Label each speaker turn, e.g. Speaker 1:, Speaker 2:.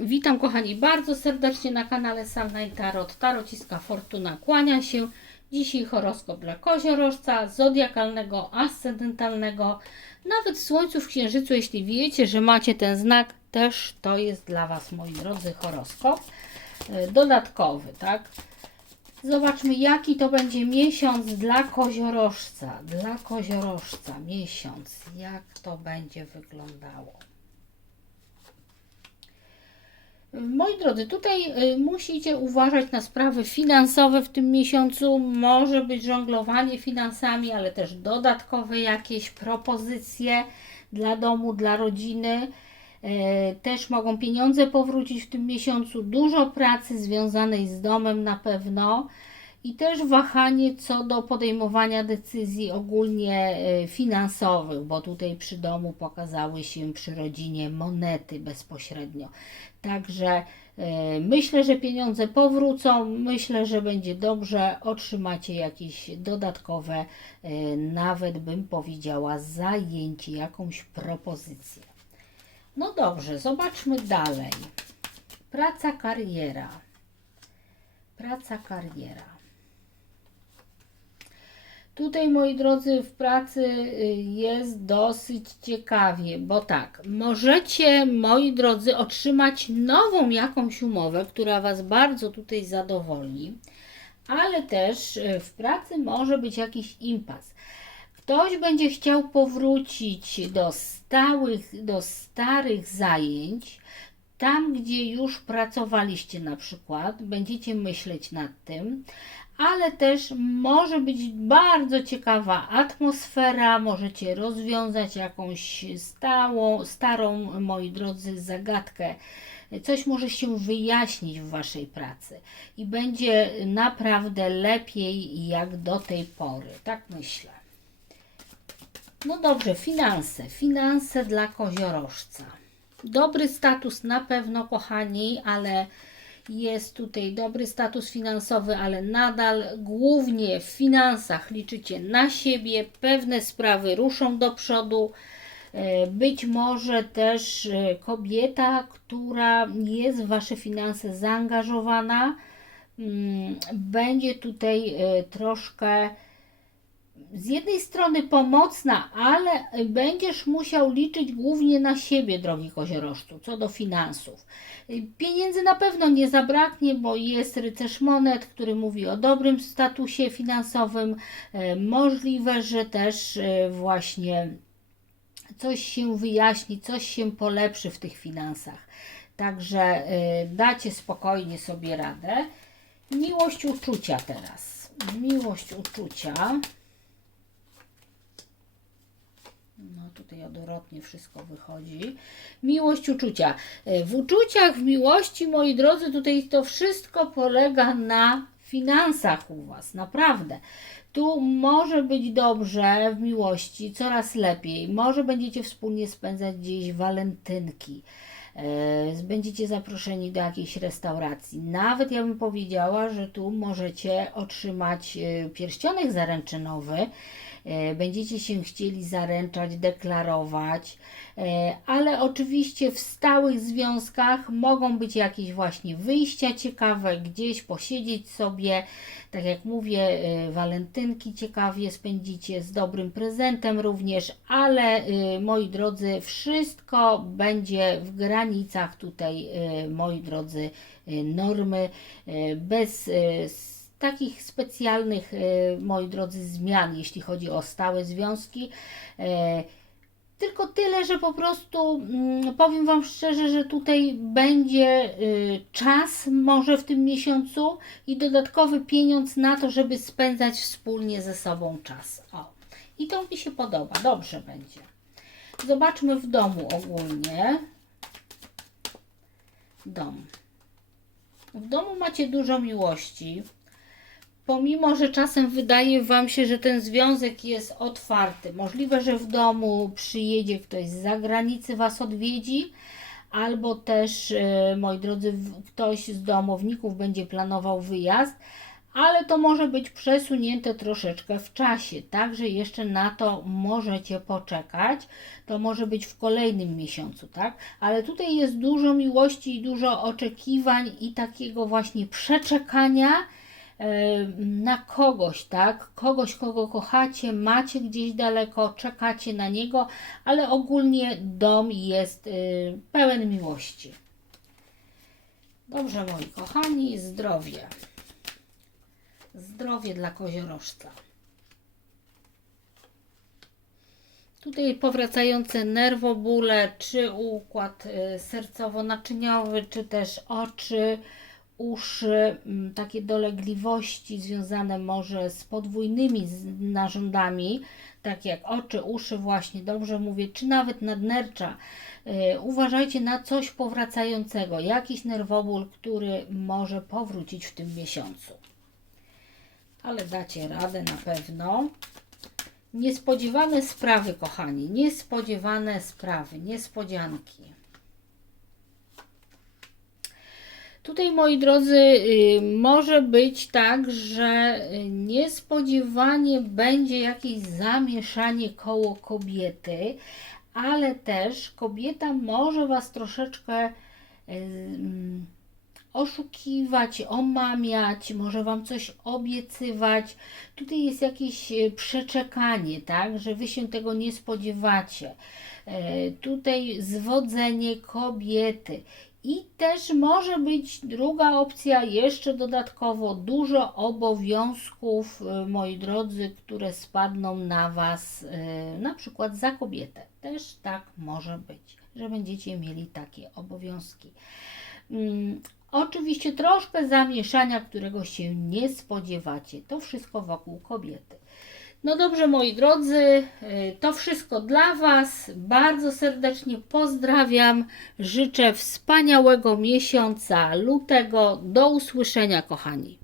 Speaker 1: Witam kochani bardzo serdecznie na kanale Sunlight Tarot. Tarociska Fortuna kłania się. Dzisiaj horoskop dla koziorożca, zodiakalnego, ascendentalnego, nawet w Słońcu, w Księżycu. Jeśli wiecie, że macie ten znak, też to jest dla Was, moi drodzy, horoskop e, dodatkowy, tak? Zobaczmy, jaki to będzie miesiąc dla koziorożca. Dla koziorożca miesiąc. Jak to będzie wyglądało? Moi drodzy, tutaj y, musicie uważać na sprawy finansowe w tym miesiącu. Może być żonglowanie finansami, ale też dodatkowe jakieś propozycje dla domu, dla rodziny. E, Też mogą pieniądze powrócić w tym miesiącu, dużo pracy związanej z domem na pewno i też wahanie co do podejmowania decyzji ogólnie e, finansowych, bo tutaj przy domu pokazały się przy rodzinie monety bezpośrednio. Także e, myślę, że pieniądze powrócą, myślę, że będzie dobrze, otrzymacie jakieś dodatkowe, e, nawet bym powiedziała, zajęcie, jakąś propozycję. No dobrze, zobaczmy dalej. Praca, kariera. Praca, kariera. Tutaj, moi drodzy, w pracy y, jest dosyć ciekawie, bo tak, możecie, moi drodzy, otrzymać nową jakąś umowę, która Was bardzo tutaj zadowoli, ale też y, w pracy może być jakiś impas. Ktoś będzie chciał powrócić do stałych, do starych zajęć, tam gdzie już pracowaliście na przykład, będziecie myśleć nad tym, ale też może być bardzo ciekawa atmosfera, możecie rozwiązać jakąś stałą, starą, moi drodzy, zagadkę. Coś może się wyjaśnić w Waszej pracy i będzie naprawdę lepiej jak do tej pory. Tak myślę. No dobrze, finanse. Finanse dla koziorożca. Dobry status na pewno, kochani, ale jest tutaj dobry status finansowy, ale nadal głównie w finansach liczycie na siebie. Pewne sprawy ruszą do przodu. E, Być może też e, kobieta, która jest w Wasze finanse zaangażowana, mm, będzie tutaj e, troszkę z jednej strony pomocna, ale będziesz musiał liczyć głównie na siebie, drogi koziorożcu, co do finansów. Pieniędzy na pewno nie zabraknie, bo jest rycerz monet, który mówi o dobrym statusie finansowym. E, Możliwe, że też e, właśnie coś się wyjaśni, coś się polepszy w tych finansach. Także e, dacie spokojnie sobie radę. Miłość uczucia teraz. Miłość uczucia. No tutaj odwrotnie wszystko wychodzi. Miłość uczucia. E, W uczuciach, w miłości, moi drodzy, tutaj to wszystko polega na finansach u Was, naprawdę. Tu może być dobrze w miłości, coraz lepiej. Może będziecie wspólnie spędzać gdzieś walentynki. E, Będziecie zaproszeni do jakiejś restauracji. Nawet ja bym powiedziała, że tu możecie otrzymać e, pierścionek zaręczynowy. E, Będziecie się chcieli zaręczać, deklarować, e, ale oczywiście w stałych związkach mogą być jakieś właśnie wyjścia ciekawe, gdzieś posiedzieć sobie. Tak jak mówię, e, walentynki ciekawie spędzicie z dobrym prezentem również, ale moi drodzy, wszystko będzie w granicach tutaj, moi drodzy, normy, bez takich specjalnych, e, moi drodzy, zmian, jeśli chodzi o stałe związki. E, Tylko tyle, że po prostu mm, powiem Wam szczerze, że tutaj będzie y, czas może w tym miesiącu i dodatkowy pieniądz na to, żeby spędzać wspólnie ze sobą czas. O. I to mi się podoba, dobrze będzie. Zobaczmy w domu ogólnie. Dom. W domu macie dużo miłości. Pomimo, że czasem wydaje Wam się, że ten związek jest otwarty, możliwe, że w domu przyjedzie ktoś z zagranicy, Was odwiedzi, albo też, e, moi drodzy, ktoś z domowników będzie planował wyjazd, ale to może być przesunięte troszeczkę w czasie, także jeszcze na to możecie poczekać. To może być w kolejnym miesiącu, tak? Ale tutaj jest dużo miłości i dużo oczekiwań i takiego właśnie przeczekania na kogoś, tak? Kogoś, kogo kochacie, macie gdzieś daleko, czekacie na niego, ale ogólnie dom jest e, pełen miłości. Dobrze, moi kochani, zdrowie. Zdrowie dla koziorożca. Tutaj powracające nerwobóle, czy układ y, sercowo-naczyniowy, czy też oczy, uszy, mm, takie dolegliwości związane może z podwójnymi narządami, tak jak oczy, uszy, właśnie dobrze mówię, czy nawet nadnercza. Y, Uważajcie na coś powracającego, jakiś nerwoból, który może powrócić w tym miesiącu. Ale dacie radę na pewno. Niespodziewane sprawy, kochani, niespodziewane sprawy, niespodzianki. Tutaj, moi drodzy, y, może być tak, że y, niespodziewanie będzie jakieś zamieszanie koło kobiety, ale też kobieta może Was troszeczkę y, mm, oszukiwać, omamiać, może Wam coś obiecywać. Tutaj jest jakieś e, przeczekanie, tak, że Wy się tego nie spodziewacie. Tutaj zwodzenie kobiety. I też może być druga opcja, jeszcze dodatkowo dużo obowiązków, e, moi drodzy, które spadną na Was, e, na przykład za kobietę. Też tak może być, że będziecie mieli takie obowiązki. Mm, Oczywiście troszkę zamieszania, którego się nie spodziewacie. To wszystko wokół kobiety. No dobrze, moi drodzy, y, to wszystko dla Was. Bardzo serdecznie pozdrawiam. Życzę wspaniałego miesiąca lutego. Do usłyszenia, kochani.